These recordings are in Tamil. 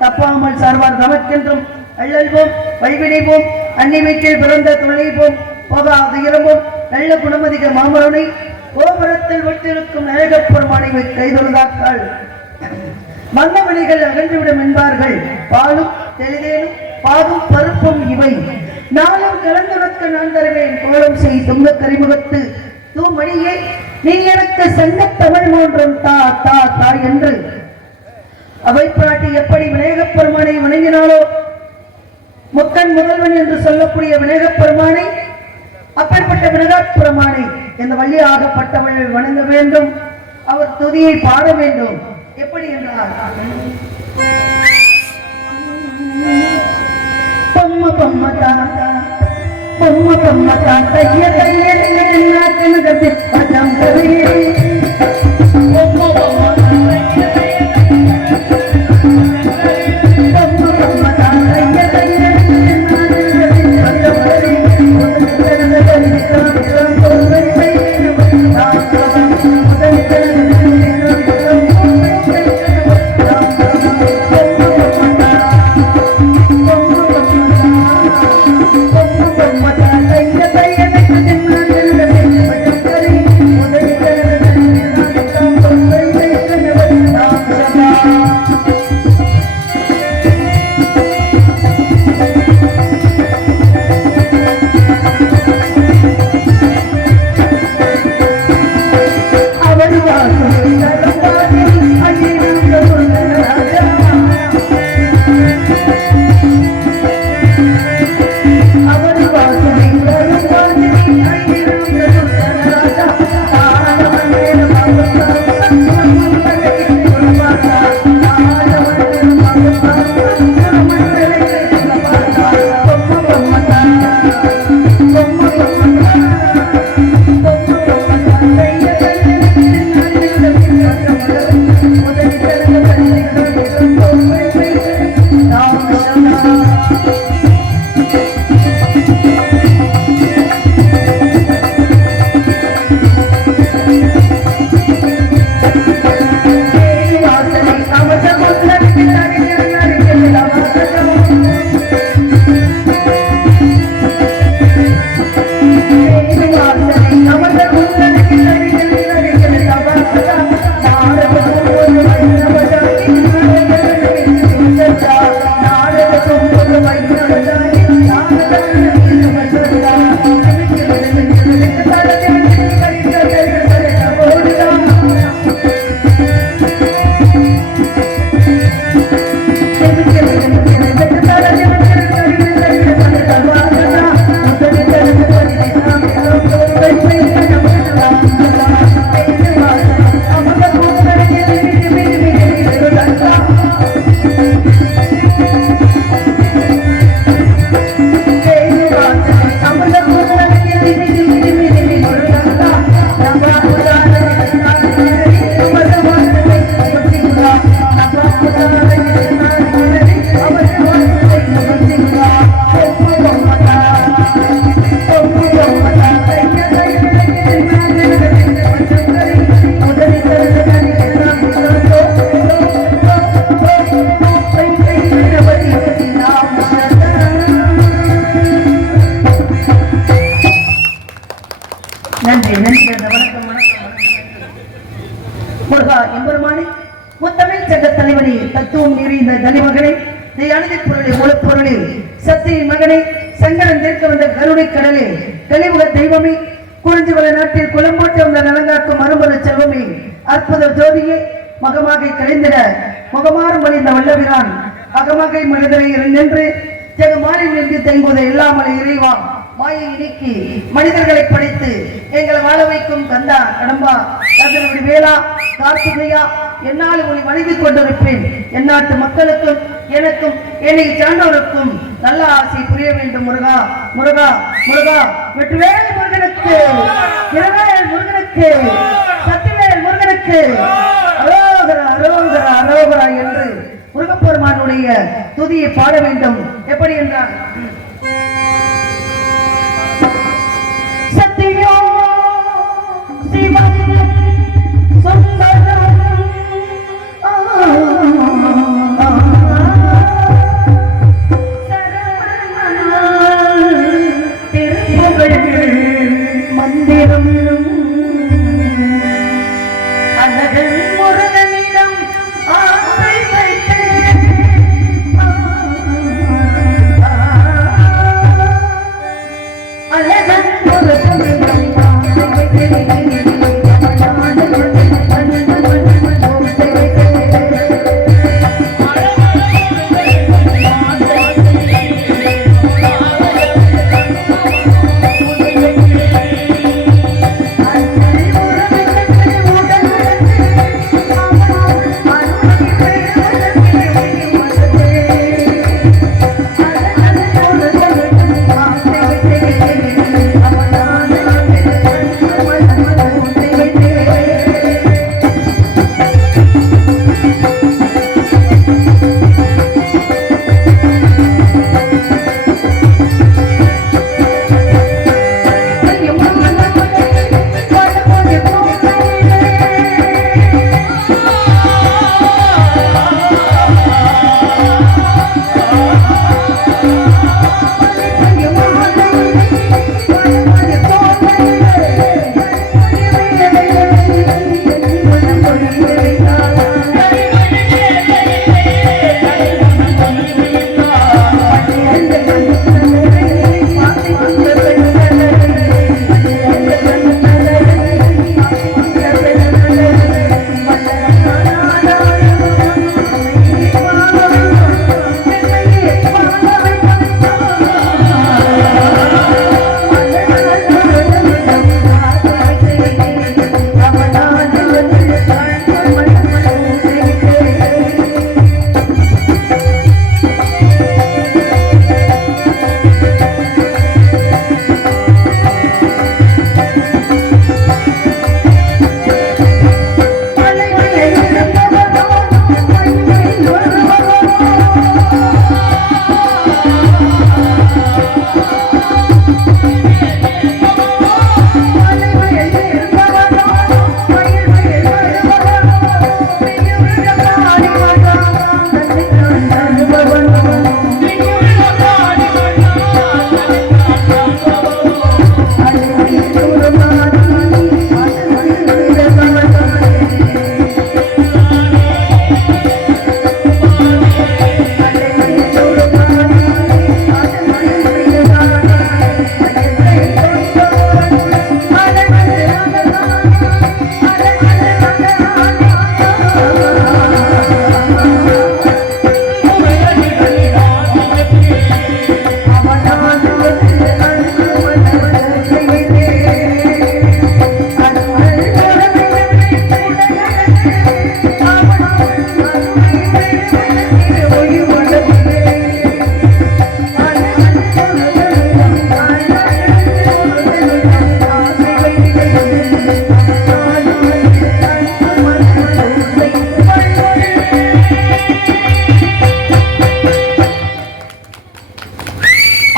தப்பாமல் சார்வார் நமக்கென்றும் அள்ளல்வோம் வழிவினைவோம் அன்னி வீட்டில் பிறந்த துணைவோம் போகாது இருவோம் நல்ல குணமதிக மாமரனை கோபுரத்தில் விட்டிருக்கும் நாயகப்பெருமானை கைதொழுதாக்காள் மன்னவழிகள் அகன்றுவிடும் என்பார்கள். பாலும் தெளிதேனும் பாதும் பருப்பும் இவை நாளும் கலந்துனக்கு நான் தருவேன் கோலம் செய் துங்க கரிமுகத்து தூமணியே நீ எனக்கு சங்கத் தமிழ் மூன்றும் தா தா தா என்று அவை பிராட்டி எப்படி விநாயகப் பெருமானை வணங்கினாலோ முக்கன் முதல்வன் என்று சொல்லக்கூடிய விநாயகப் பெருமானை அப்பேற்பட்ட விநாயகப் பெருமானை இந்த வழியாகப்பட்டவள் வணங்க வேண்டும். அவர் துதியை பாட வேண்டும். எப்படி என்றால் பொம்ம பொம்ம தாத்தா பொம்ம பொம்ம தாத்தா முத்தமிழ் சங்க தலைவனே, தத்துவம் நிறைந்த தனிமகனே, நீ அணுதி பொருளை மூலப்பொருளே, சக்தியின் மகனே, சங்கரன் தீர்க்க வந்த கருணை கடலே, கலிமுக தெய்வமே, குறிஞ்சி வள நாட்டில் குளம்போட்டு வந்த நலங்காக்கும் மறுமல செல்வமே, அற்புத ஜோதியே, மகமாகை கலைந்திட முகமாறும் வழிந்த வல்லவிரான், அகமகை மனிதரை நின்று ஜெகமாலில் நின்று தெங்குவத எல்லாமலை இறைவா, மாயை நீக்கி மனிதர்களை படைத்து எங்களை வாழ வைக்கும் கந்தா கடம்பா அதனுடைய வேளா கார்த்திகையா, என்னால் உங்களை வணங்கிக் கொண்டிருப்பேன். எந்நாட்டு மக்களுக்கும் எனக்கும் என்னை சார்ந்தவருக்கும் நல்ல ஆசை புரிய வேண்டும். முருகா முருகா முருகா, வெற்றிவேல் முருகனுக்கு, இரவேல் முருகனுக்கு, சத்திவேல் முருகனுக்கு அரோகரா அரோகரா அரோகரா என்று முருகப்பெருமானுடைய துதியை பாட வேண்டும். எப்படி என்றால், சத்தியோ சிவம் சுந்தரம் திருப்புகழ் மந்திரம் அழகன் முருகனிடம் ஆசை வைத்து அழகன் முருகனிடம் ஆசை வைத்து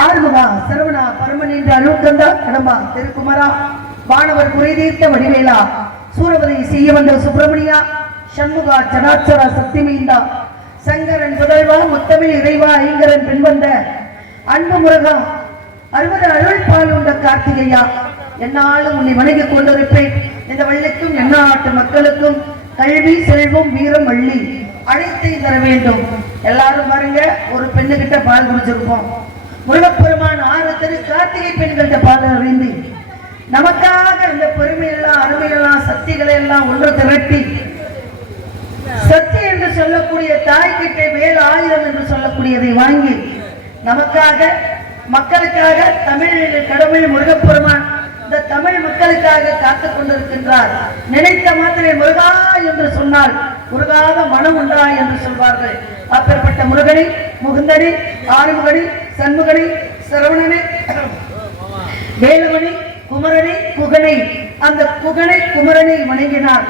ஆறுமுகா சரவணா பரமன் என்ற அருள்கந்தா கடம்பா திருக்குமரா வானவர் குறைதீர்த்த வடிவேலா சூரவதை செய்ய வந்த சுப்பிரமணியா சண்முகா சடாச்சர சக்திமீந்தா சங்கரன் புதல்வா முத்தமிழ் இறைவா ஐங்கரன் பின்வந்த அன்பு முருகா அறுபது அருள் பால் உண்ட கார்த்திகையா என்னாலும் உன்னை வணங்கிக் கொண்டிருப்பேன். இந்த வள்ளிக்கும் எந்நாட்டு மக்களுக்கும் கல்வி செல்வம் வீரம் வள்ளி அழைத்தை தர வேண்டும். எல்லாரும் பாருங்க, ஒரு பெண்ணுகிட்ட பால் குடிச்சிருப்போம். முருகப்பெருமான் 6 திரு கார்த்திகை பெண்கள்கிட்ட பால் அறிந்து நமக்காக இந்த பெருமையெல்லாம் அருமையெல்லாம் சக்திகளை எல்லாம் ஒன்று திரட்டி சக்தி என்று சொல்லக்கூடிய தாய்கிட்ட வேல் ஆயுதம் என்று சொல்லக்கூடியதை வாங்கி நமக்காக மக்களுக்காக தமிழ் கடவுள் முருகப்பெருமான் இந்த தமிழ் மக்களுக்காக காத்துக் கொண்டிருக்கின்றார். நினைத்த மாத்திரை முருகா என்று சொன்னால் முருகாத மனம் உண்டா என்று சொல்வார்கள். அப்பேற்பட்ட முருகனை முகுந்தனை ஆறுமுகனை சண்முகனை சரவணனை வேலுமணி குமரனை குகனை அந்த குகனை குமரனை வணங்கினார்.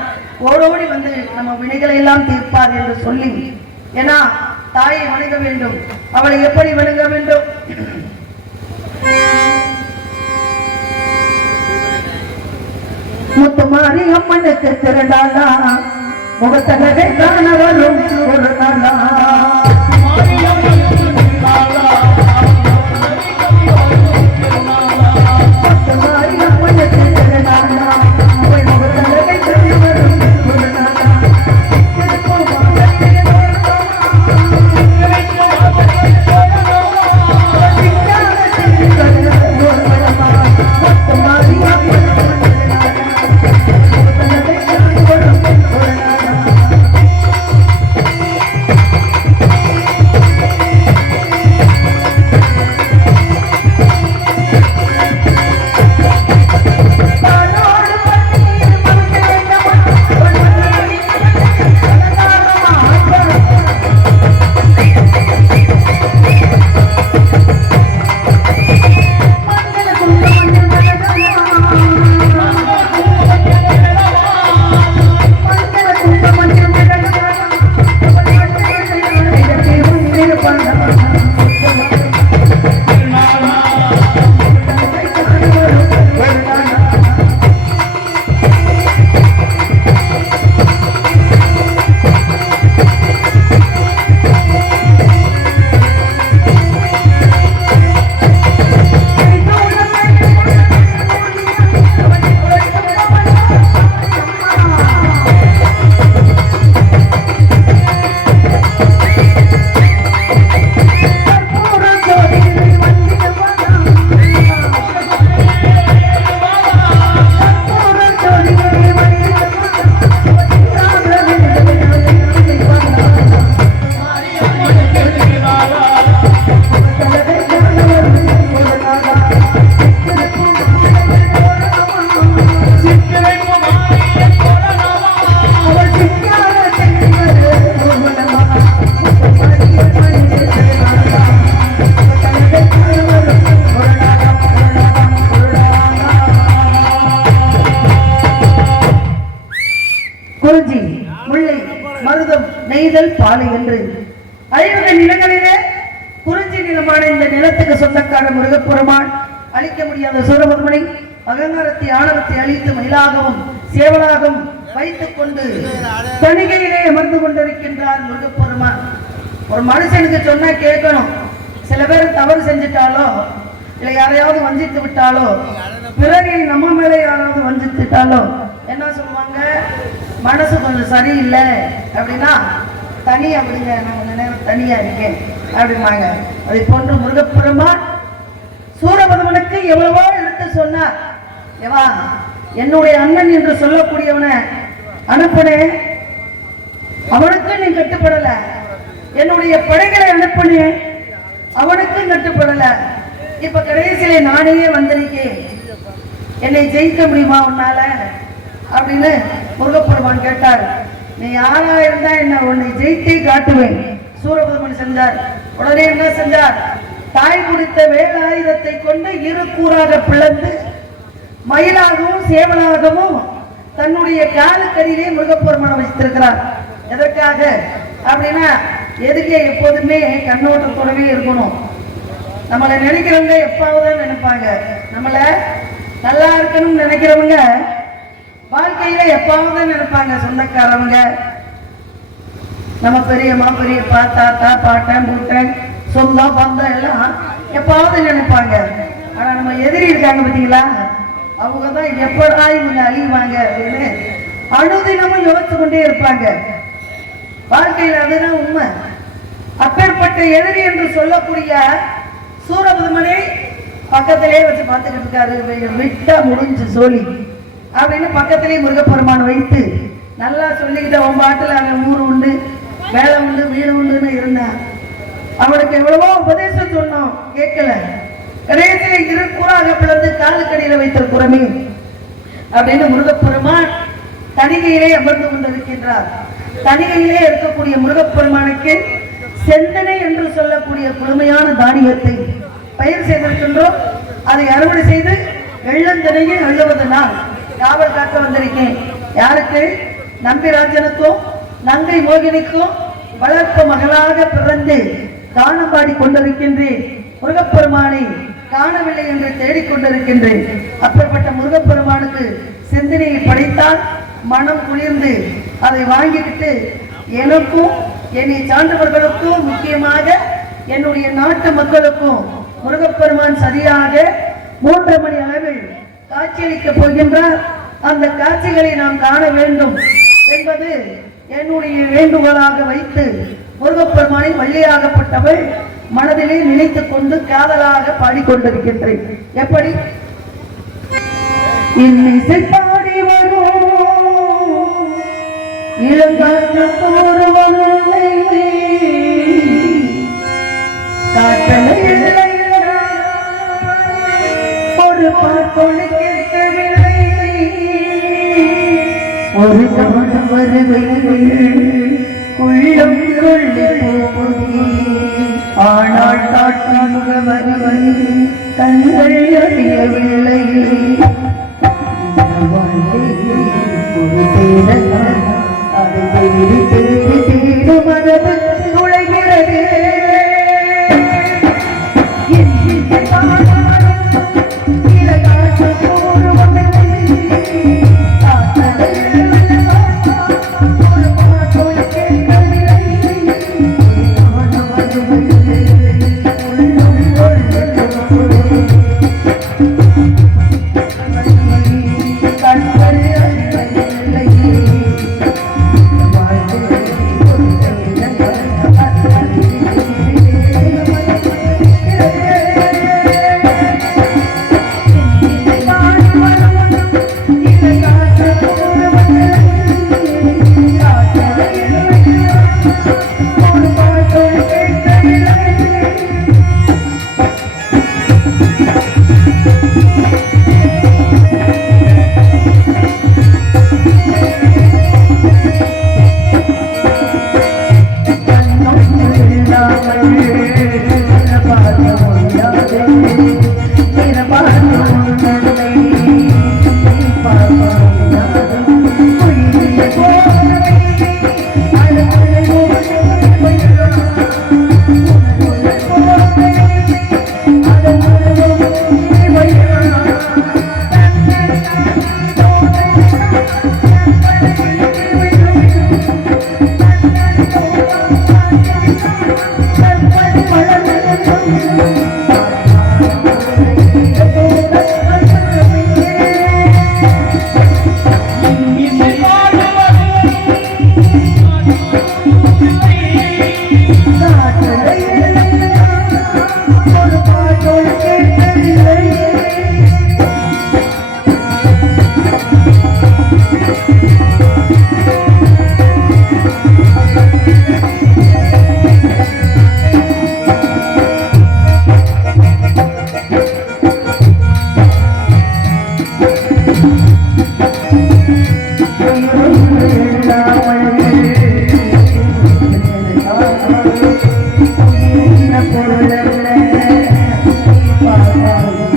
ஓடோடி வந்து நம்ம வினைகளை எல்லாம் தீர்ப்பார் என்று சொல்லி, ஏன்னா தாயை வணங்க வேண்டும். அவளை எப்படி வணங்க வேண்டும்? முத்துமாரி அம்மனுக்கு திருநாளா முகத்தகை காண வரும் ஒரு நாளா முத்துமாரி அம்மனுக்கு திருநாளா முகத்தகை காண வரும் ஒரு நாளா குறிஞ்சி முல்லை மருதம் நெய்தல் பாலை என்று ஐவகை நிலங்களிலே குறிஞ்சி நிலமான இந்த நிலத்துக்கு சொந்தக்கார முருகப்பெருமான் அழிக்க முடியாத சூரபத்மனை அகங்காரத்தை ஆணவத்தை அழித்து மயிலாகவும் சேவலாகவும் வைத்துக் கொண்டு தணிகையிலே அமர்ந்து கொண்டிருக்கின்றார் முருகப்பெருமான். ஒரு மனுஷனுக்கு சொன்னா கேட்கணும். சில பேர் தவறு செஞ்சுட்டாலோ இல்லை யாரையாவது வஞ்சித்து விட்டாலோ பிறகு நம்ம மேலே யாராவது வஞ்சித்துட்டாலோ என்ன சொல்லுவாங்க? மனசு கொஞ்சம் சரியில்லை அப்படின்னா தனி அப்படிங்க, நான் கொஞ்ச நேரம் தனியா இருக்கேன் அப்படிம்பாங்க. அதை போன்று முருகப்பெருமான் சூரபத்மனுக்கு எவ்வளவோ எடுத்து சொன்னார். எவா என்னுடைய அண்ணன் என்று சொல்லக்கூடியவனை அனுப்புனேன், அவனுக்கு நீ கட்டுப்படல. என்னுடைய படைகளை அனுப்புனேன், அவனுக்கும் கட்டுப்படல. இப்ப கடைசியில நானே வந்திருக்கேன், என்னை ஜெயிக்க முடியுமா உன்னால அப்படின்னு முருகப்பெருமான் கேட்டார். நீ யாரா இருந்தா என்ன, உன்னை ஜெயித்தே காட்டுவேன். சூரபத்மன் சென்றார். உடனே என்ன செஞ்சார்? தாய் குடித்த வேலாயுதத்தை கொண்டு 2 கூறாக பிளந்து மயிலாகவும் சேவலாகவும் தன்னுடைய காலுக்கடியிலே முருகப்பெருமானை வைத்திருக்கிறார். எதற்காக அப்படின்னா, எதுக்கே எப்போதுமே கண்ணோட்டத்தோடவே இருக்கணும். நம்மளை நினைக்கிறவங்க எப்பாவதுதான் நினைப்பாங்க. நம்மள நல்லா இருக்கணும்னு நினைக்கிறவங்க வாழ்க்கையில எப்பாவது நினைப்பாங்க. சொந்தக்காரவங்க, நம்ம பெரியம்மா பெரியப்பா தாத்தா பாட்டன் பூட்டன் சொந்தம் பந்தம் எல்லாம் எப்பாவது நினைப்பாங்க. ஆனா நம்ம எதிரி இருக்காங்க பார்த்தீங்களா, அவங்க தான் எப்படா இவங்க அழிவாங்க அப்படின்னு அனுதினமும் யோசிச்சு கொண்டே இருப்பாங்க. வாழ்க்கையில் அதுதான் உண்மை. அப்பேற்பட்ட எதிரி என்று சொல்லக்கூடிய சூரபதுமனை பக்கத்திலே வச்சு பார்த்துக்கிட்டு இருக்காரு. விட்டா முடிஞ்சு சோழி அப்படின்னு பக்கத்திலே முருகப்பெருமான் வைத்து நல்லா சொல்லிக்கிட்ட உன் பாட்டில் அவன் ஊர் உண்டு வேலை உண்டு வீடு உண்டுன்னு இருந்தான். அவனுக்கு எவ்வளவோ உபதேசம் சொன்னோம், கேட்கல. கடைசியில இரு கூறாக பிளந்து காலுக்கடியில வைத்திருக்கிறோமே அப்படின்னு முருகப்பெருமான் தணிகையிலே அமர்ந்து கொண்டிருக்கின்றார். தணிகையிலே இருக்கக்கூடிய முருகப்பெருமானுக்கு செந்தனை என்று சொல்லக்கூடிய குளுமையான தானியத்தை பயிர் செய்திருக்கின்றோம். அதை அறுவடை செய்து வெள்ளந்தனையை அழுவது நாள் காவல் காக்க வந்திருக்கேன். யாருக்கு? நம்பிராஜனுக்கும் நங்கை மோகினிக்கும் வளர்ப்பு மகளாக பிறந்து காணம் பாடி கொண்டிருக்கின்றேன். முருகப்பெருமானை காணவில்லை என்று தேடிக்கொண்டிருக்கின்றேன். அப்பேற்பட்ட முருகப்பெருமானுக்கு சிந்தனையை படைத்தால் மனம் குளிர்ந்து அதை வாங்கிக்கிட்டு எனக்கும் என்னை சார்ந்தவர்களுக்கும் முக்கியமாக என்னுடைய நாட்டு மக்களுக்கும் முருகப்பெருமான் சரியாக 3 மணி அளவில் காட்சியளிக்கப் போகின்றார். அந்த காட்சிகளை நாம் காண வேண்டும் என்பது என்னுடைய வேண்டுகோளாக வைத்து முருகப்பெருமானை வள்ளியாகப்பட்டவள் மனதிலே நினைத்துக் கொண்டு காதலாக பாடிக்கொண்டிருக்கின்றேன். எப்படி? இன்னிசை பாடி வரும் இளங்காற்று கூறுவதில்லை, காற்றலை ஒரு பாட்டொலி கேட்கவில்லை, ஒரு கவனம் வருகையில் உள்ளம் கொள்ளி போகுதி, ஆனால் காட்டி முகவரி கண்கள் அறியவில்லை. ஒரு தேடல் அதை தேடி தேடி தேடு மனது நுழைகிறது.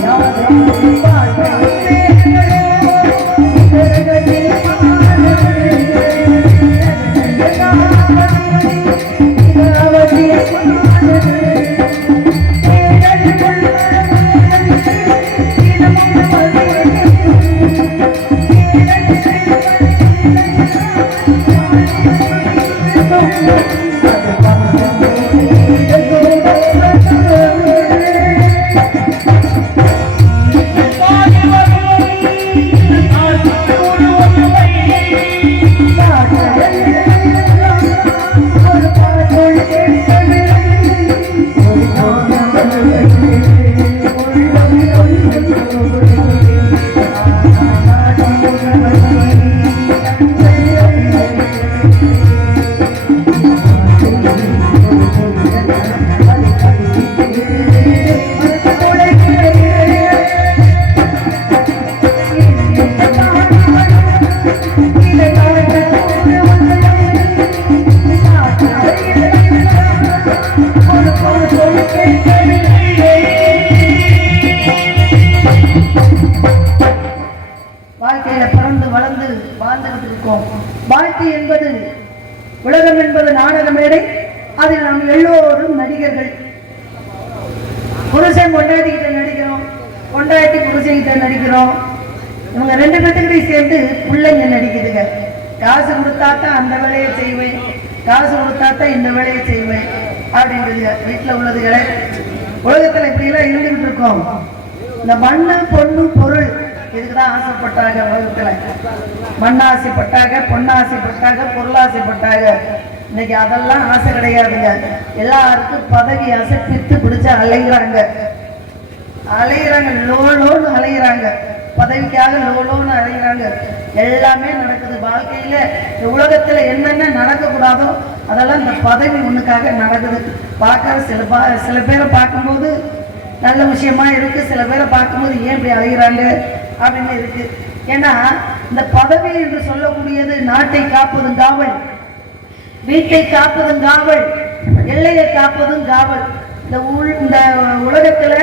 No. வாழ்க்கை என்பது உலகம் என்பது நாடக மேடை. அதில் நாம் எல்லோரும் நடிகர்கள். புருஷன் பொண்டாட்டிக்கிட்ட நடிக்கிறோம், பொண்டாட்டி புருஷன்கிட்ட நடிக்கிறோம். இவங்க ரெண்டு பேர்த்துக்கிட்டையும் சேர்ந்து பிள்ளைங்க நடிக்குதுங்க. காசு கொடுத்தாத்தான் அந்த வேலையை செய்வேன், காசு கொடுத்தாத்தான் இந்த வேலையை செய்வேன் அப்படின்றதுங்க வீட்டில் உள்ளதுகளை. உலகத்தில் இப்படிலாம் இருந்துகிட்டு இருக்கோம். இந்த மண்ணு பொண்ணு பொருள் இதுக்குதான் ஆசைப்பட்டாங்க உலகத்துல. மண்ணாசைப்பட்டாங்க, பொண்ணாசைப்பட்டாங்க, பொருளாசைப்பட்டாங்க. இன்னைக்கு அதெல்லாம் ஆசை கிடையாதுங்க. எல்லாருக்கும் பதவி ஆசை பித்து பிடிச்சு அலைகிறாங்க, லோன்னு அலைகிறாங்க. பதவிக்காக லோன்னு அலைகிறாங்க. எல்லாமே நடக்குது வாழ்க்கையில. இந்த உலகத்துல என்னென்ன நடக்கக்கூடாதோ அதெல்லாம் இந்த பதவி ஒண்ணுக்காக நடக்குது. பார்க்க சில பேரை பார்க்கும்போது நல்ல விஷயமா இருக்கு, சில பேரை பார்க்கும்போது ஏன் இப்படி அலைகிறாங்க அப்படின்னு இருக்கு. ஏன்னா இந்த பதவி என்று சொல்லக்கூடியது நாட்டை காப்பதும் காவல், வீட்டை காப்பதும் காவல், எல்லையை காப்பதும் காவல். இந்த உலகத்துல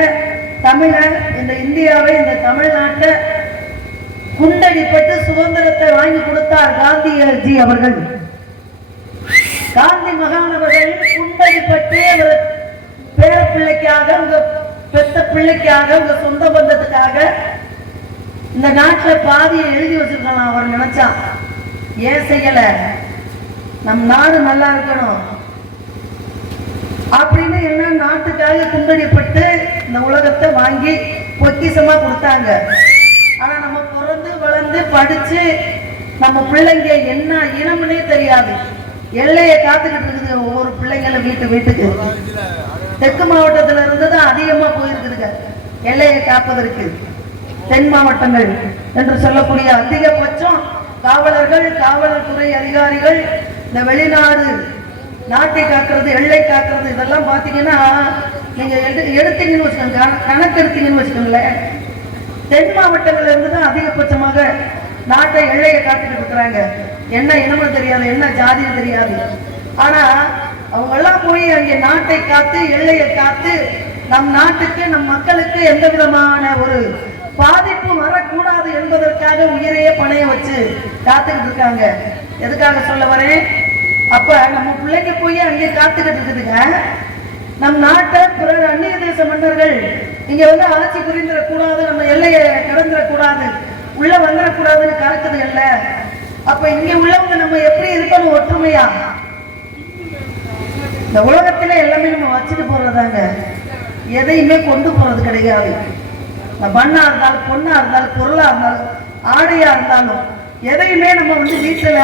தமிழர், இந்த இந்தியாவை, இந்த தமிழ்நாட்டை குண்டடிப்பட்டு சுதந்திரத்தை வாங்கி கொடுத்தார் காந்திஜி அவர்கள். காந்தி மகானவர்கள் குண்டடிப்பட்டு பேர பிள்ளைக்காக, உங்க பெத்த பிள்ளைக்காக, உங்க சொந்த பந்தத்துக்காக இந்த நாட்டுல பாதியை எழுதி வச்சிருக்கலாம். அவர் நினைச்சா ஏன் செய்யல? நம் நாடு நல்லா இருக்கணும் அப்படின்னு என்ன நாட்டுக்காக குண்டடிப்பட்டு இந்த உலகத்தை வாங்கி பொக்கிசமா கொடுத்தாங்க. ஆனா நம்ம பிறந்து வளர்ந்து படிச்சு நம்ம பிள்ளைங்க என்ன இனம்னே தெரியாது. எல்லையை காத்துக்கிட்டு இருக்குது ஒவ்வொரு பிள்ளைங்களும் வீட்டுக்கு. தெற்கு மாவட்டத்துல இருந்துதான் அதிகமா போயிருக்குதுங்க எல்லையை காப்பதற்கு. தென் மாவட்டங்கள் என்று சொல்லக்கூடிய அதிகபட்சம் காவலர்கள், காவல்துறை அதிகாரிகள், இந்த வெளிநாடு நாட்டை காக்கிறது, எல்லை காக்கிறது, இதெல்லாம் பாத்தீங்கன்னா நீங்க எடுத்தீங்கன்னு வச்சுக்கோங்க, கணக்கு எடுத்தீங்கன்னு வச்சுக்கோங்களேன், தென் மாவட்டங்கள்ல இருந்து தான் அதிகபட்சமாக நாட்டை எல்லையை காத்துக்கிட்டு இருக்கிறாங்க. என்ன இனமும் தெரியாது, என்ன ஜாதியும் தெரியாது. ஆனா அவங்க எல்லாம் போய் அங்கே நாட்டை காத்து, எல்லையை காத்து, நம் நாட்டுக்கு, நம் மக்களுக்கு எந்த விதமான ஒரு பாதிப்பு வரக்கூடாது என்பதற்காக உயிரையே பணைய வச்சு காத்துக்கிட்டு இருக்காங்க. எதுக்காக சொல்ல வரேன்? அப்ப நம்ம பிள்ளைங்க போய் அங்கே காத்துக்கிட்டு இருக்குதுங்க. நம் நாட்டை பிறர் அந்நிய தேச மன்னர்கள் இங்க வந்து ஆட்சி புரிந்துடக்கூடாது, நம்ம எல்லையை கடந்துடக்கூடாது, உள்ள வந்துடக்கூடாதுன்னு கறக்குது இல்ல. அப்ப இங்க உள்ளவங்க நம்ம எப்படி இருக்கணும் ஒற்றுமையா? இந்த உலகத்துல எல்லாமே நம்ம வச்சுட்டு போறதாங்க, எதையுமே கொண்டு போறது கிடையாது. மண்ணா இருந்தாலும், பொண்ணா இருந்தாலும், பொருளா இருந்தாலும், ஆடையா இருந்தாலும், எதையுமே நம்ம வந்து வீட்டுல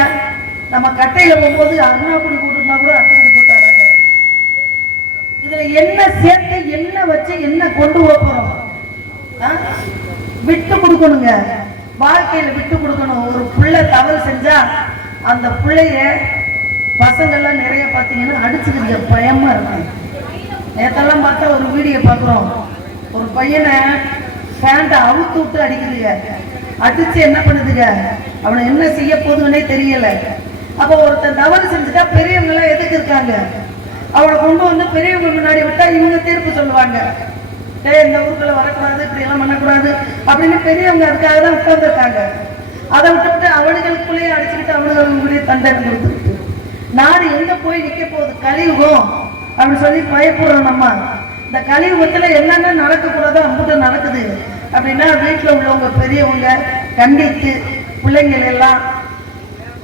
நம்ம கட்டையில போகும்போது அருணாக்குடி போட்டுருந்தா கூட அட்டை போட்டாங்க. இதுல என்ன சேர்த்து, என்ன வச்சு, என்ன கொண்டு போறோம்? விட்டு கொடுக்கணுங்க, வாழ்க்கையில விட்டு கொடுக்கணும். ஒரு பிள்ளை தவறு செஞ்சா அந்த பிள்ளைய பசங்கள்லாம் நிறைய பார்த்தீங்கன்னா அடிச்சுக்கிட்டு பயமா இருக்கு. நேத்தெல்லாம் பார்த்தா ஒரு வீடியோ பார்க்குறோம், ஒரு பையனை பேண்ட அவுத்து விட்டு அடிக்குதுங்க. அடிச்சு என்ன பண்ணுதுங்க, அவனை என்ன செய்ய போதுன்னே தெரியல. அப்போ ஒருத்தன் தவறு செஞ்சுட்டா பெரியவங்க எல்லாம் எதுக்கு இருக்காங்க? அவனை கொண்டு வந்து பெரியவங்க முன்னாடி விட்டா இவங்க தீர்ப்பு சொல்லுவாங்க. இந்த ஊருக்குள்ள வரக்கூடாது, இப்படி எல்லாம் பண்ணக்கூடாது அப்படின்னு பெரியவங்க அதுக்காக தான் உட்கார்ந்துருக்காங்க. அதை விட்டுவிட்டு அவனுங்களுக்குள்ளேயே அடிச்சுக்கிட்டு அவனுங்களுக்குள்ளேயே தண்டனை கொடுத்துருக்கு. நாடு எங்க போய் நிக்க போகுது? கலியுகம் அப்படின்னு சொல்லி பயப்படுறோம் நம்ம. இந்த கலியுகத்துல என்னென்ன நடக்கக்கூடாதோ அம்புட்டு நடக்குது அப்படின்னா வீட்டுல உள்ளவங்க பெரியவங்க கண்டித்து பிள்ளைங்கள் எல்லாம்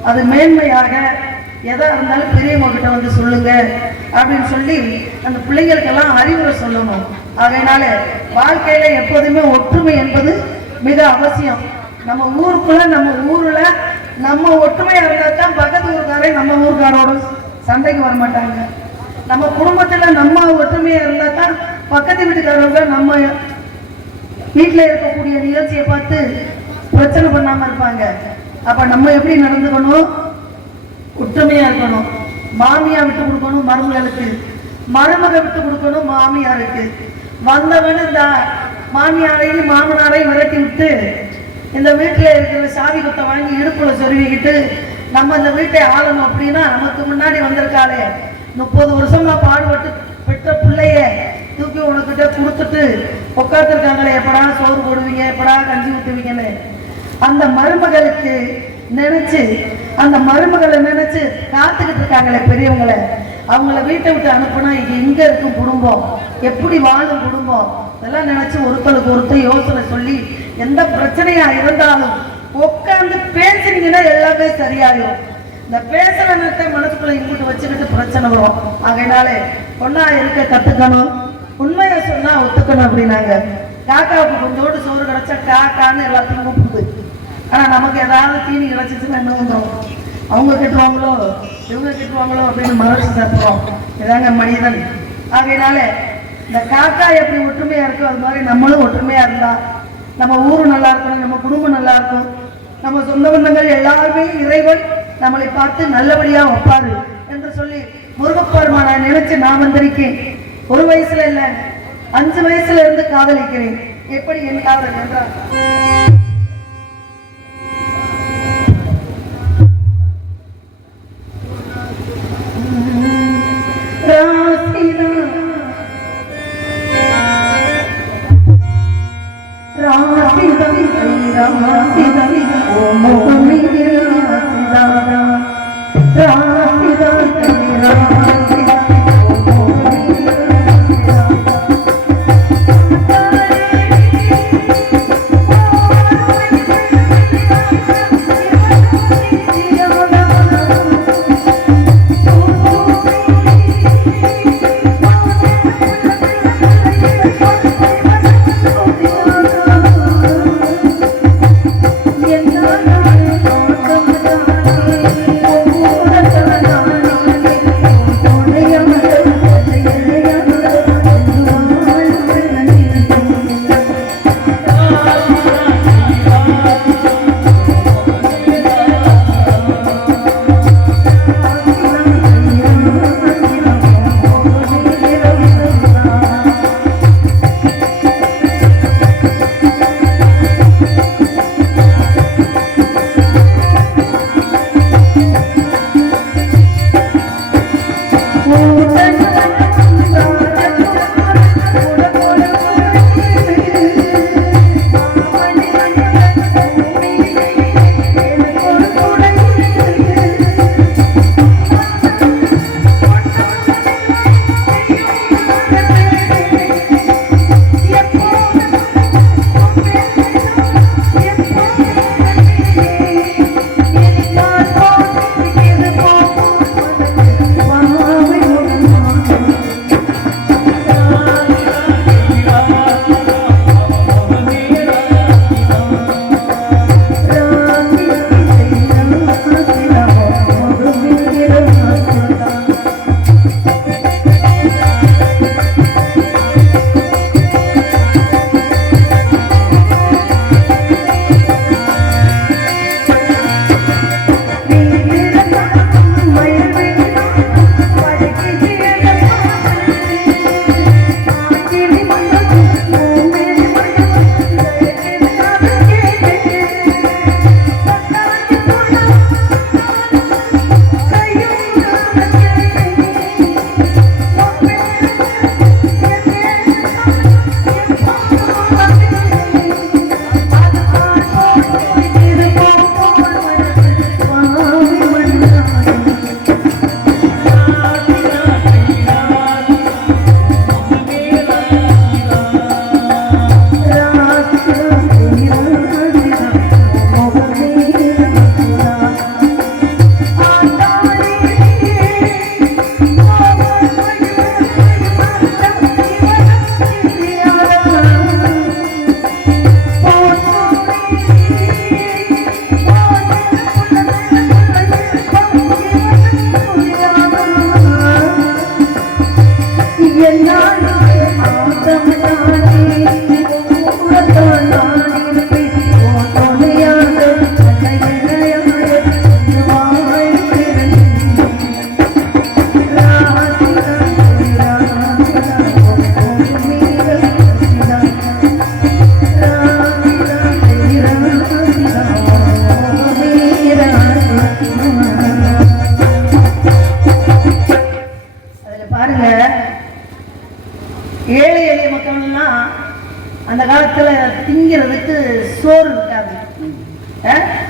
அது மேன்மையாக எதா இருந்தாலும் பெரியவங்க கிட்ட வந்து சொல்லுங்க அப்படின்னு சொல்லி அந்த பிள்ளைங்களுக்கெல்லாம் அறிவுரை சொல்லணும். அதனால வாழ்க்கையில எப்போதுமே ஒற்றுமை என்பது மிக அவசியம். நம்ம ஊருக்குள்ள, நம்ம ஊர்ல நம்ம ஒற்றுமையா இருந்தா தான் பக்கத்து ஊருக்காரே நம்ம ஊருக்காரோட சண்டைக்கு வர மாட்டாங்க. நம்ம குடும்பத்துல நம்ம ஒற்றுமையா இருந்தா தான் பக்கத்து வீட்டுக்காரங்க நம்ம வீட்டுல இருக்கக்கூடிய நிகழ்ச்சியை பார்த்து பிரச்சனை பண்ணாம இருப்பாங்க. அப்ப நம்ம எப்படி நடந்துக்கணும்? ஒற்றுமையா இருக்கணும். மாமியா விட்டு கொடுக்கணும் மருமகளுக்கு, மருமக விட்டு கொடுக்கணும் மாமியாருக்கு. வந்தவன் இந்த மாமியாரையும் மாமனாரையும் விரட்டி விட்டு இந்த வீட்டுல இருக்கிற சாவி குத்தை வாங்கி இடுப்புல சொருவிக்கிட்டு நம்ம இந்த வீட்டை ஆளணும் அப்படின்னா, நமக்கு முன்னாடி வந்திருக்காளே 30 வருஷமா பாடுபட்டு பெற்ற பிள்ளைய தூக்கி உனக்கிட்ட கொடுத்துட்டு உட்காந்துருக்காங்களே, எப்படா சோறு போடுவீங்க, எப்படா கஞ்சி ஊற்றுவீங்கன்னு அந்த மருமகளுக்கு நினைச்சு அந்த மருமகளை நினைச்சு காத்துக்கிட்டு இருக்காங்களே பெரியவங்களை, அவங்கள வீட்டை விட்டு அனுப்புனா இது எங்க இருக்கும் குடும்பம், எப்படி வாழும் குடும்பம், இதெல்லாம் நினைச்சு ஒருத்தருக்கு ஒருத்தர் யோசனை சொல்லி எந்த பிரச்சனையா இருந்தாலும் உட்காந்து பேசுனீங்கன்னா எல்லாமே சரியாயிடும். இந்த பேசுற நேரத்தை மனசுக்குள்ள இங்கிட்டு வச்சுக்கிட்டு பிரச்சனை வரும். அதனால பொண்ணா இருக்க கத்துக்கணும், உண்மையை சொன்னா ஒத்துக்கணும் அப்படின்னாங்க. காக்காவுக்கு கொஞ்சோடு சோறு கிடைச்சா காக்கான்னு எல்லாத்தையும் கூப்பிடுது. ஆனா நமக்கு ஏதாவது தீனி கிடைச்சிச்சுன்னா என்ன வந்துடும், அவங்க கட்டுவாங்களோ இவங்க கட்டுவாங்களோ அப்படின்னு மனசு தப்புறோம். இதாங்க மனிதன். ஆகையினால இந்த காக்கா எப்படி ஒற்றுமையா இருக்கோ அது மாதிரி நம்மளும் ஒற்றுமையா இருந்தா நம்ம ஊரு நல்லா இருக்கணும், நம்ம குடும்பம் நல்லா இருக்கும், நம்ம சொந்த பந்தங்கள் எல்லாருமே இறைவன் நம்மளை பார்த்து நல்லபடியா வைப்பாரு என்று சொல்லி முருகப்பெருமானை நினைச்சு நான் வந்திருக்கேன். 1 வயசுல இல்ல 5 வயசுல இருந்து காதலிக்கிறேன். எப்படி என் காதல் என்றார்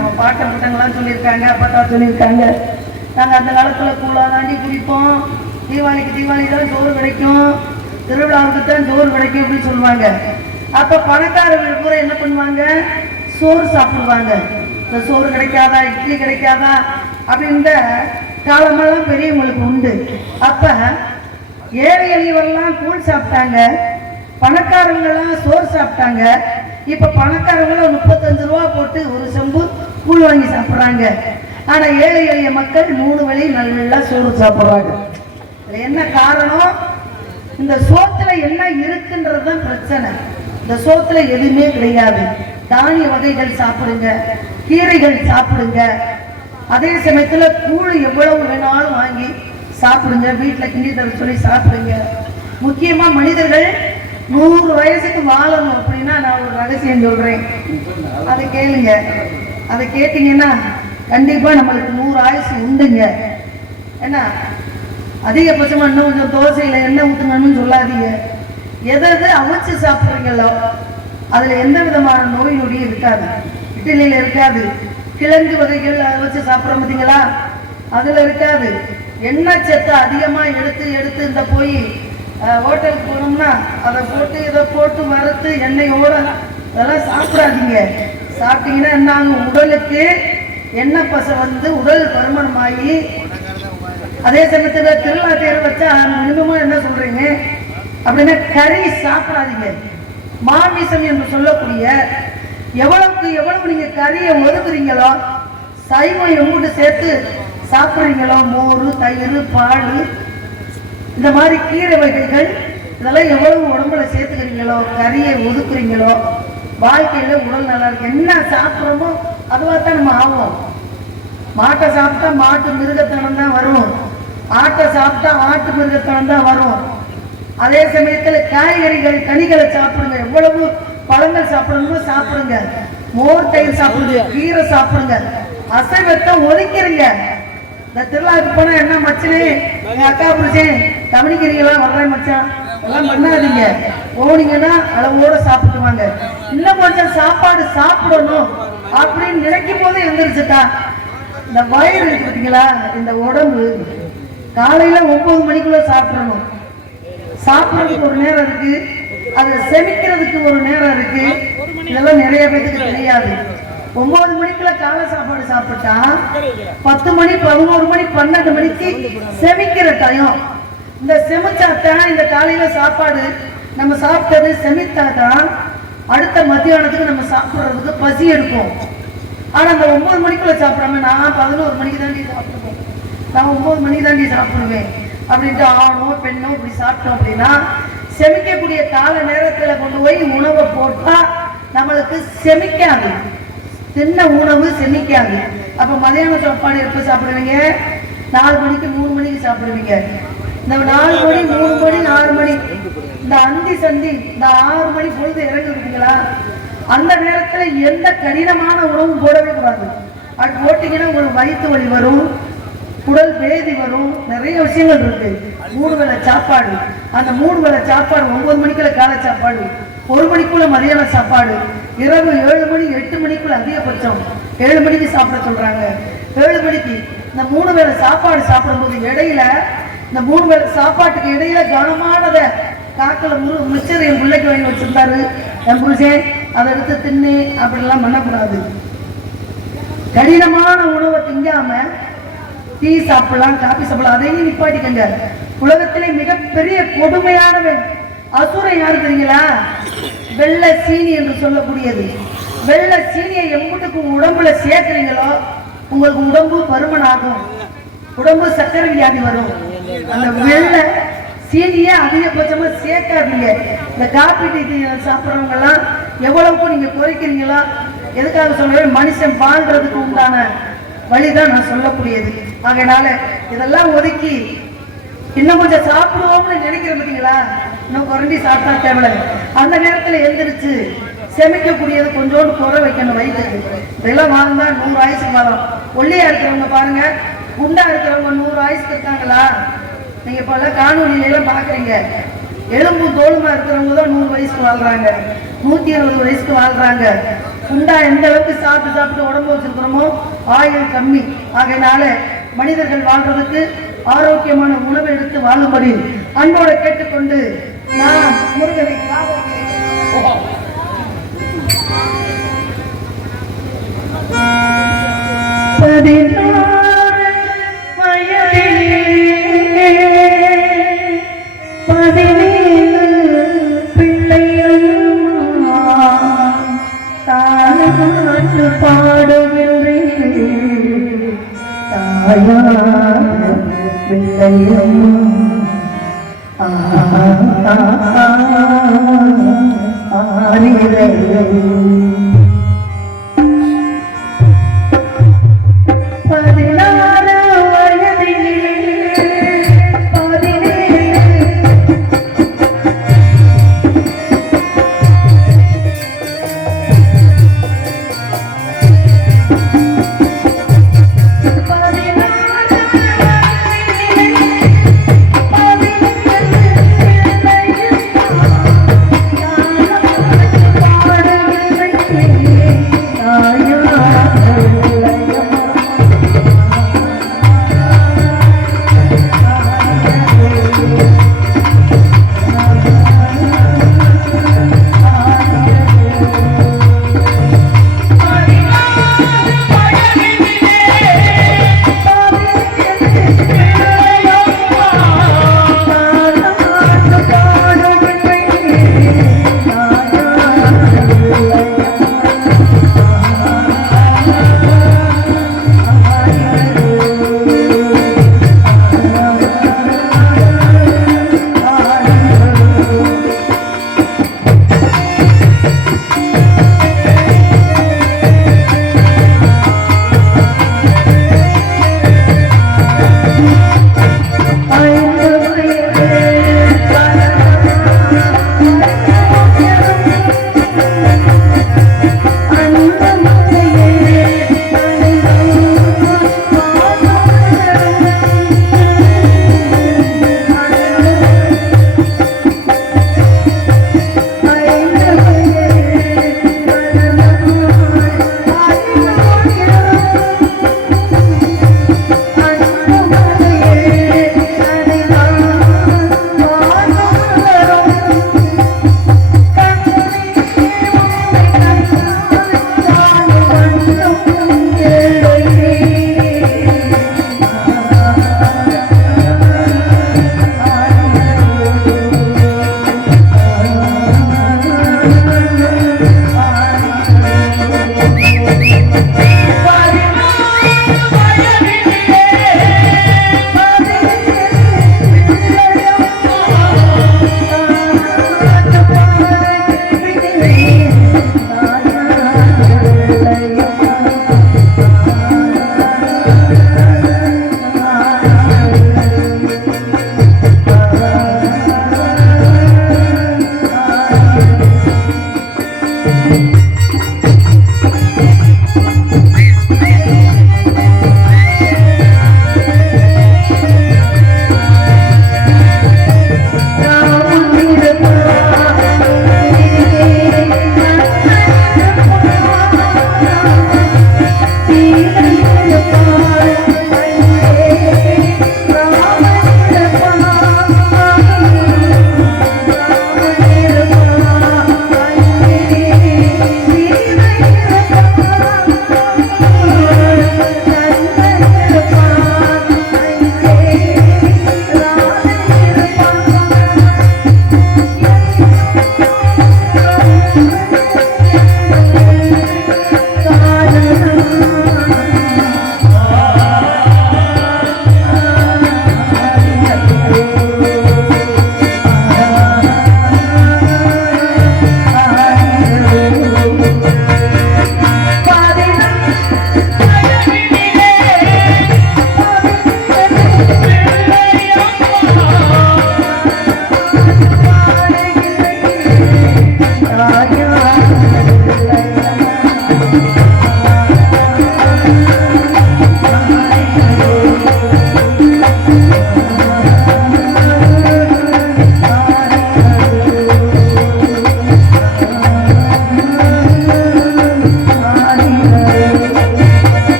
நம்ம பாட்ட முட்டங்கள்லாம் சொல்லியிருக்காங்க, அப்பா சொல்லியிருக்காங்க. நாங்கள் அந்த காலத்தில் கூழா தாண்டி குடிப்போம், தீபாவளி தான் சோறு கிடைக்கும், திருவிழாவுக்கு தான் சோறு கிடைக்கும் அப்படின்னு சொல்லுவாங்க. அப்போ பணக்காரர்கள் கூட என்ன பண்ணுவாங்க, சோறு சாப்பிடுவாங்க. இந்த சோறு கிடைக்காதா, இட்லி கிடைக்காதா அப்படின்ற காலமெல்லாம் பெரியவங்களுக்கு உண்டு. அப்ப ஏழை எளியவரெல்லாம் கூழ் சாப்பிட்டாங்க, பணக்காரங்கெல்லாம் சோறு சாப்பிட்டாங்க. இப்ப பணக்காரங்களும் 35 ரூபா போட்டு ஒரு செம்பு கூழ் வாங்கி சாப்பிட்றாங்க. ஆனா ஏழை எளிய மக்கள் 3 வேளை நல்லா சோறு சாப்பிட்றாங்க. என்ன காரணம்? இந்த சோத்துல என்ன இருக்குன்றதுதான் பிரச்சனை. இந்த சோத்துல எதுவுமே கிடையாது. தானிய வகைகள் சாப்பிடுங்க, கீரைகள் சாப்பிடுங்க. அதே சமயத்துல கூழ் எவ்வளவு வேணாலும் வாங்கி சாப்பிடுங்க, வீட்டுல கிண்டி தர சொல்லி சாப்பிடுங்க. முக்கியமா மனிதர்கள் 100 வயசுக்கு வாழணும் அப்படின்னா நான் ஒரு ரகசியம் சொல்றேன், அதை கேளுங்க. அதை கேட்டீங்கன்னா கண்டிப்பா நம்மளுக்கு 100 ஆயுசு உண்டுங்க. என்ன அதிகபட்சமா இன்னும் கொஞ்சம் தோசையில எண்ணெய் ஊத்துங்கன்னு சொல்லாதீங்க. எதாவது அவிச்சு சாப்பிட்றீங்களோ அதுல எந்த விதமான நோய் நொடியும் இருக்காது. இட்லியில இருக்காது, கிழங்கு வகைகள் அதை வச்சு சாப்பிட்றோம் பார்த்தீங்களா, அதுல இருக்காது. எண்ணெய் சத்தை அதிகமா எடுத்து இந்த போய் ஹோட்டலுக்கு போனோம்னா அதை போட்டு இதை போட்டு வறுத்து எண்ணெயோட அதெல்லாம் சாப்பிடாதீங்க. சாப்பிட்டீங்கன்னா என்ன ஆகும், உடலுக்கு எண்ணெய் பசை உடல் பருமனமாகி, அதே சமயத்துல திருவிழா தேர் வச்சா மினிமமா என்ன சொல்றீங்க அப்படின்னா கறி சாப்பிடாதீங்க. மாமிசம் என்று சொல்லக்கூடிய எவ்வளவுக்கு எவ்வளவு நீங்க கறியை ஒதுக்குறீங்களோ, சைவம் எவ்வளவு சேர்த்து சாப்பிட்றீங்களோ, மோர், தயிர், பால், இந்த மாதிரி கீரை வகைகள் இதெல்லாம் எவ்வளவு உடம்புல சேர்த்துக்கிறீங்களோ, கறியை ஒதுக்குறீங்களோ, வாழ்க்கையில உடல் நல்லா இருக்கு. என்ன சாப்பிட்றோமோ அதுவாகத்தான் நம்ம ஆகும். மாட்டை சாப்பிட்டா மாட்டு மிருகத்தனம் தான் வரும், ஆட்டை சாப்பிட்டா ஆட்டு மிருகத்தனம் தான் வரும். அதே சமயத்துல காய்கறிகள் கனிகளை சாப்பிடுங்க, எவ்வளவு பழங்கள் சாப்பிடணுமோ சாப்பிடுங்க, மோர் தயிர் சாப்பிடுங்க, கீரை சாப்பிடுங்க. அசைவத்தை ஒதுக்கிறீங்க. இந்த திருவிழாவுக்கு போனா என்ன மச்சனே எங்க அக்கா புரிச்சேன் கவனிக்கிறீங்களா, வர்றேன் மச்சான் எல்லாம் பண்ணாதீங்க. போனீங்கன்னா அளவோட சாப்பிட்டு வாங்க. இன்னும் கொஞ்சம் சாப்பாடு சாப்பிடணும் அப்படின்னு நினைக்கும் போது எந்திரிச்சுட்டா இந்த வயிறு இருக்கு பார்த்தீங்களா, இந்த உடம்பு காலையில 9 மணிக்குள்ள சாப்பிடணும். சாப்பிட்றதுக்கு ஒரு நேரம் இருக்கு, அதை செமிக்கிறதுக்கு ஒரு நேரம் இருக்கு. இதெல்லாம் நிறைய பேருக்கு தெரியாது. 9 மணிக்குள்ள காலை சாப்பாடு சாப்பிட்டா 10 மணி, 11 மணி, 12 மணிக்கு செமிக்கிற டைம். இந்த செமிச்சாத்தான் இந்த காலையில சாப்பாடு நம்ம சாப்பிட்டது செமித்தாதான் அடுத்த மத்தியானத்துக்கு நம்ம சாப்பிட்றதுக்கு பசி எடுக்கும். ஆனா அந்த 9 மணிக்குள்ள சாப்பிடாம நான் 11 மணிக்கு தாண்டி சாப்பிடுவேன், நான் 9 மணிக்கு தாண்டி சாப்பிடுவேன் அப்படின்ட்டு ஆணோ பெண்ணோ இப்படி சாப்பிட்டோம் அப்படின்னா செமிக்கக்கூடிய கால நேரத்துல கொண்டு போய் உணவை போட்டா நம்மளுக்கு செமிக்காது, தின்ன உணவு செமிக்காது. அப்ப மதியான சாப்பாடு எப்ப சாப்பிடுவீங்க, 4 மணிக்கு 3 மணிக்கு சாப்பிடுவீங்க. இந்த 4 மணி 3 மணி 4 மணி இந்த அந்தி சந்தி இந்த 6 மணி பொழுது இறங்கிருக்கீங்களா, அந்த நேரத்துல எந்த கடினமான உணவும் போடவே கூடாது. அது போட்டீங்கன்னா உங்களுக்கு வயிற்று வலி வரும், உடல் வேதி வரும், நிறைய விஷயங்கள் இருக்கு. 3 வேளை சாப்பாடு, அந்த 3 வேளை சாப்பாடு 9 மணிக்குள்ள காலை சாப்பாடு, 1 மணிக்குள்ள மதியான சாப்பாடு, இரவு 7 மணி 8 மணிக்குள்ள அதிகபட்சம் 7 மணிக்கு சாப்பிட சொல்றாங்க. 7 மணிக்கு இந்த 3 வேளை சாப்பாடு சாப்பிடும்போது இடையில இந்த 3 வேளை சாப்பாட்டுக்கு இடையில கனமானத காக்கல மிச்சர் என் பிள்ளைக்கு வாங்கி வச்சிருந்தாரு என் புருஷன், அதை எடுத்து தின்னு அப்படிலாம் பண்ணக்கூடாது. கடினமான உணவை திங்காம டீ சாப்பிடலாம், காபி சாப்பிடலாம், அதையும் நிப்பாட்டிக்கங்க. உலகத்திலே மிகப்பெரிய கொடுமையானவன் அசுரை யாரு தெரியுங்களா, வெள்ளை சீனி என்று சொல்லக்கூடியது. வெள்ளை சீனியை எம்புட்டுக்கு உடம்புல சேர்க்கிறீங்களோ உங்களுக்கு உடம்பு பருமன் ஆகும், உடம்பு சர்க்கரை வியாதி வரும். அந்த வெள்ளை சீனியை அதிகபட்சமா சேர்க்காதீங்க. இந்த காப்பி டீ சாப்பிட்றவங்க எல்லாம் எவ்வளவுக்கும் நீங்க குறைக்கிறீங்களா, எதுக்காக சொல்றேன், மனுஷன் வாழ்றதுக்கு உண்டான வழிதான் நான் சொல்லக்கூடியது. அதனால இதெல்லாம் ஒதுக்கி இன்னும் கொஞ்சம் சாப்பிடுவோம்னு நினைக்கிற பார்த்தீங்களா, இன்னும் குறைஞ்சி சாப்பிட்டா தேவை. அந்த நேரத்துல எந்திரிச்சு செமிக்கக்கூடியது கொஞ்சோண்டு குறை வைக்கணும் வயிற்றுக்கு. இதெல்லாம் வாழ்ந்தா 100 ஆயுசுக்கு வாழும். ஒல்லியா இருக்கிறவங்க பாருங்க, குண்டா இருக்கிறவங்க 100 ஆயுசுக்கு இருக்காங்களா, நீங்க இப்ப எல்லாம் காணொலியில எல்லாம் பாக்குறீங்க. எலும்பு தோலுமா இருக்கிறவங்க தான் 100 வயசுக்கு வாழ்றாங்க, 120 வயசுக்கு வாழ்றாங்க. உண்டா எந்த அளவுக்கு சாப்பிட்டு சாப்பிட்டு உடம்பு வச்சிருக்கிறோமோ ஆயுள் கம்மி. ஆகையினால மனிதர்கள் வாழ்றதுக்கு ஆரோக்கியமான உணவை எடுத்து வாழும்படி அன்போடு கேட்டுக்கொண்டு நான் முருகனை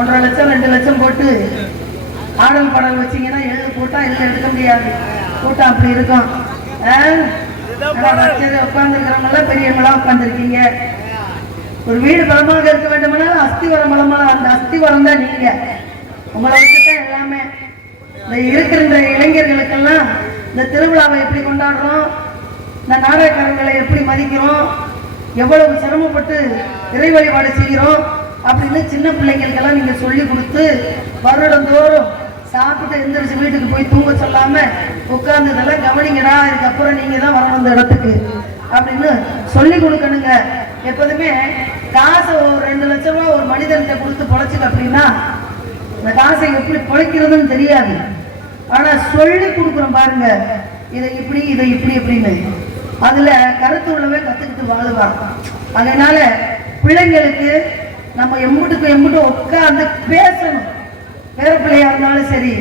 1.5 லட்சம் 2 லட்சம் போட்டு ஆடல் பாடல் வச்சீங்கன்னா எள்ளு போட்டா எள்ளு எடுக்க முடியாது. கூட்டம் அப்படி இருக்கும். உட்கார்ந்துருக்கிறவங்களாம் பெரியவங்களா உட்கார்ந்துருக்கீங்க. ஒரு வீடு பலமாக இருக்க வேண்டுமானாலும் அஸ்திவரம் பலமாக, அந்த அஸ்திவரம் தான் நீங்க. உங்களை வச்சுதான் எல்லாமே. இந்த இருக்கிற இந்த இளைஞர்களுக்கெல்லாம் இந்த திருவிழாவை எப்படி கொண்டாடுறோம், இந்த நாடகக்காரர்களை எப்படி மதிக்கிறோம், எவ்வளவு சிரமப்பட்டு இறை வழிபாடு செய்கிறோம் அப்படின்னு சின்ன பிள்ளைங்களுக்கெல்லாம் நீங்க சொல்லி கொடுத்து வருடந்தோறும் சாப்பிட்டு எந்திரிச்சு வீட்டுக்கு போய் தூங்க சொல்லாம உட்கார்ந்து இதெல்லாம் கவனிங்கடா, இதுக்கப்புறம் நீங்க தான் வரணும் இந்த இடத்துக்கு அப்படின்னு சொல்லி கொடுக்கணுங்க. எப்போதுமே காசை ஒரு 2 லட்சம் ரூபாய் ஒரு மனிதன்கிட்ட கொடுத்து பொழைச்சுக்க அப்படின்னா இந்த காசை எப்படி பொழைக்கிறதுன்னு தெரியாது. ஆனா சொல்லி கொடுக்குறோம் பாருங்க, இதை இப்படி இதை இப்படி எப்படின்னு, அதுல கருத்து உள்ளவே கத்துக்கிட்டு வாழ்வாங்க. அதனால பிள்ளைங்களுக்கு நம்ம எம்புட்டு உட்கார்ந்து பேசணும். பேர பிள்ளையா இருந்தாலும் சரி,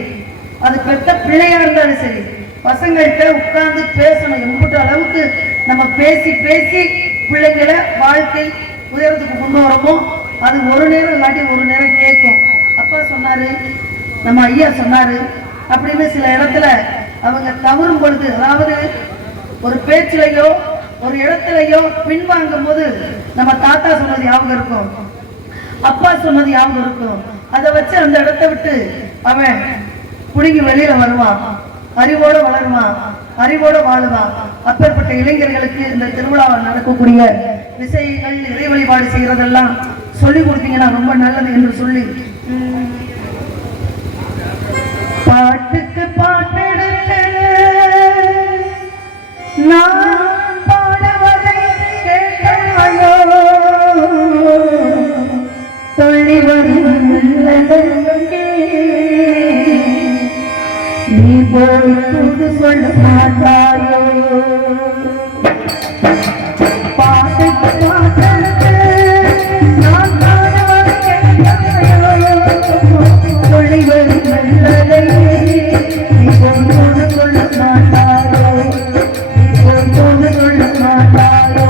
அது பெத்த பிள்ளையா இருந்தாலும் சரி, பசங்கள்கிட்ட உட்கார்ந்து பேசணும். எம்புட்டு அளவுக்கு நம்ம பேசி பேசி பிள்ளைங்களை வாழ்க்கை உயரத்துக்கு கொண்டு வரமோ அது ஒரு நேரம் இல்லாட்டி ஒரு நேரம் கேட்கும். அப்பா சொன்னாரு, நம்ம ஐயா சொன்னாரு அப்படின்னு சில இடத்துல அவங்க தவறும் பொழுது, அதாவது ஒரு பேச்சிலையோ ஒரு இடத்துலையோ பின்வாங்கும் போது நம்ம தாத்தா சொன்னது ஞாபகம் இருக்கும், அப்பா சொன்னது ஞாபகம் இருக்கும். அதை வச்சு அந்த இடத்தை விட்டு அவன் புடுங்கி வெளியில வருவான், அறிவோட வளருவான், அறிவோட வாழுவான். அப்பேற்பட்ட இளைஞர்களுக்கு இந்த திருவிழாவில் நடக்கக்கூடிய விஷயங்கள், இறை வழிபாடு செய்யறதெல்லாம் சொல்லி கொடுத்தீங்கன்னா ரொம்ப நல்லது என்று சொல்லி, பாட்டுக்கு பாட்டெடுத்து நான் பாடுவதை கேட்காயோ, சொல்லி வரும் நீ போய் தூது சொல்ல மாட்டாயோ, பாட்டுக்கு பாட்டெடுத்து நான் பாடுவதை கேட்காயோ, சொல்லி வரும் நல்லதை நீ போய் தூது சொல்ல மாட்டாயோ, நீ போய் தூது சொல்ல மாட்டாயோ.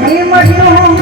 நீ மட்டும்